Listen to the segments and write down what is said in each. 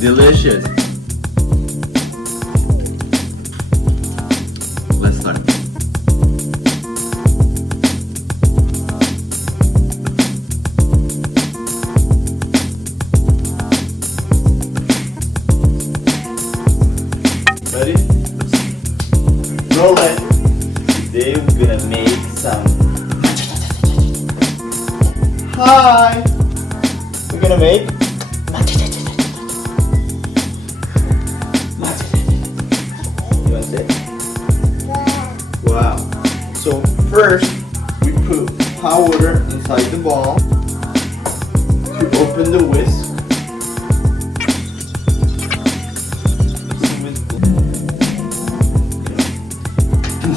delicious. Let's start. Ready? Roll it. Today we're gonna make some. Hi! We're gonna make. You want to say? Wow. So first we put hot water inside the bowl to open the whisk.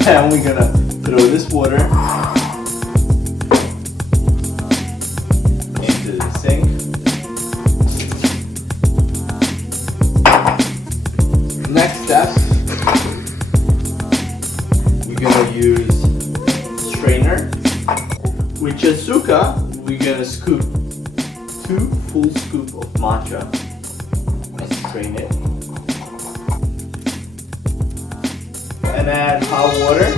Now we're gonna throw this water into the sink. Next step, we're gonna use strainer. With Chazuka, we're gonna scoop 2 full scoops of matcha and strain it. And add hot water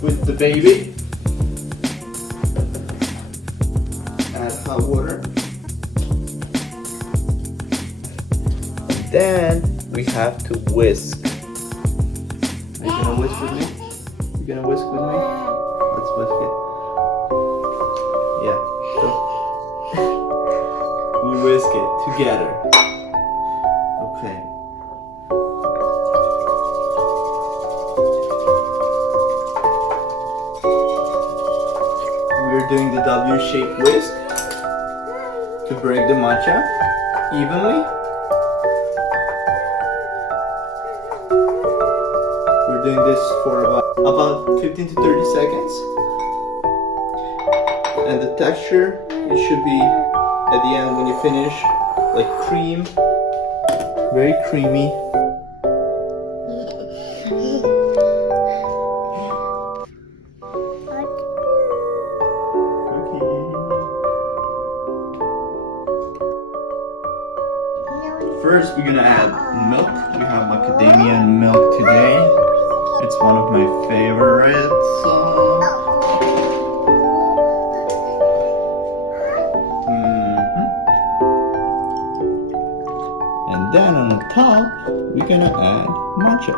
with the baby. Add hot water. And then we have to whisk. Are you gonna whisk with me? You gonna whisk with me? Let's whisk it. Yeah. So we whisk it together. Okay. We're doing the W-shaped whisk to break the matcha evenly. We're doing this for about 15 to 30 seconds. And the texture, it should be at the end when you finish like cream, very creamy. First, we're gonna add milk. We have macadamia milk today. It's one of my favorites. And then on the top, we're gonna add matcha.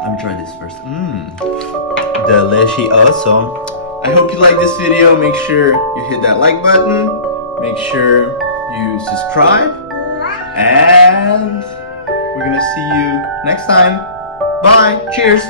Let me try this first. Delicioso. I hope you like this video. Make sure you hit that like button. Make sure you subscribe. And we're gonna see you next time. Bye. Cheers.